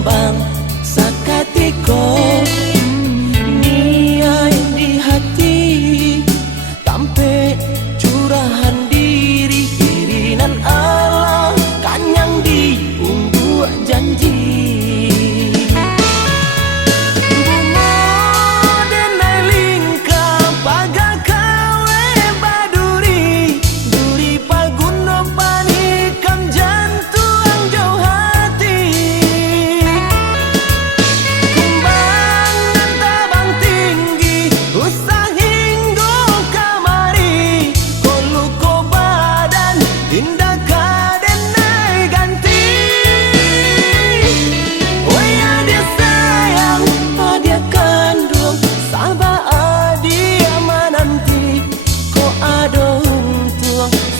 Jombang sakatiko niai di hati tampe curahan diri irinan Allah kanyang di unggu janji.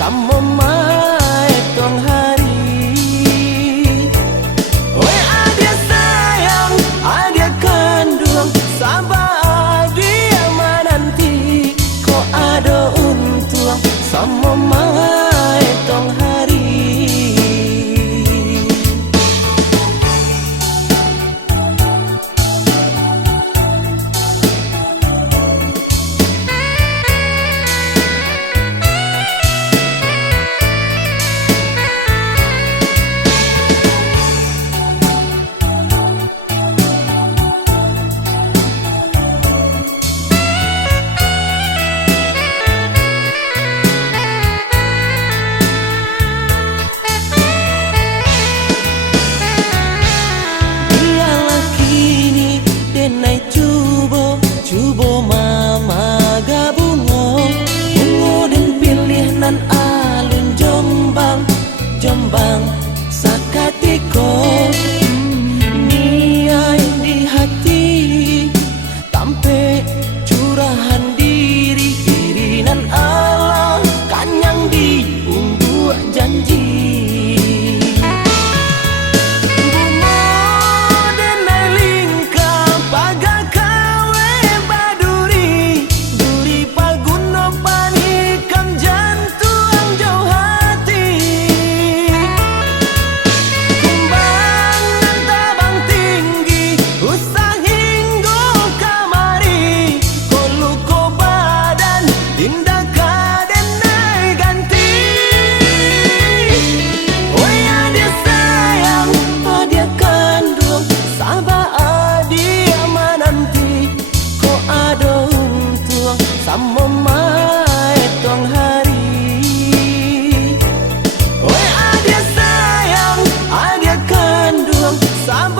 Samo mai tong hari, oi adia sayang, adia kandung, sabar dia menanti, ko ado untung, samo mai tong hari. Cubo mama gabungo bungo dan pilih nan alun Jombang Jombang sakatiko niai di hati tampe curahan diri irinan Allah kanyang di unggu janji. Samo mai tong hari, oi adia sayang, adia kandung, sabar.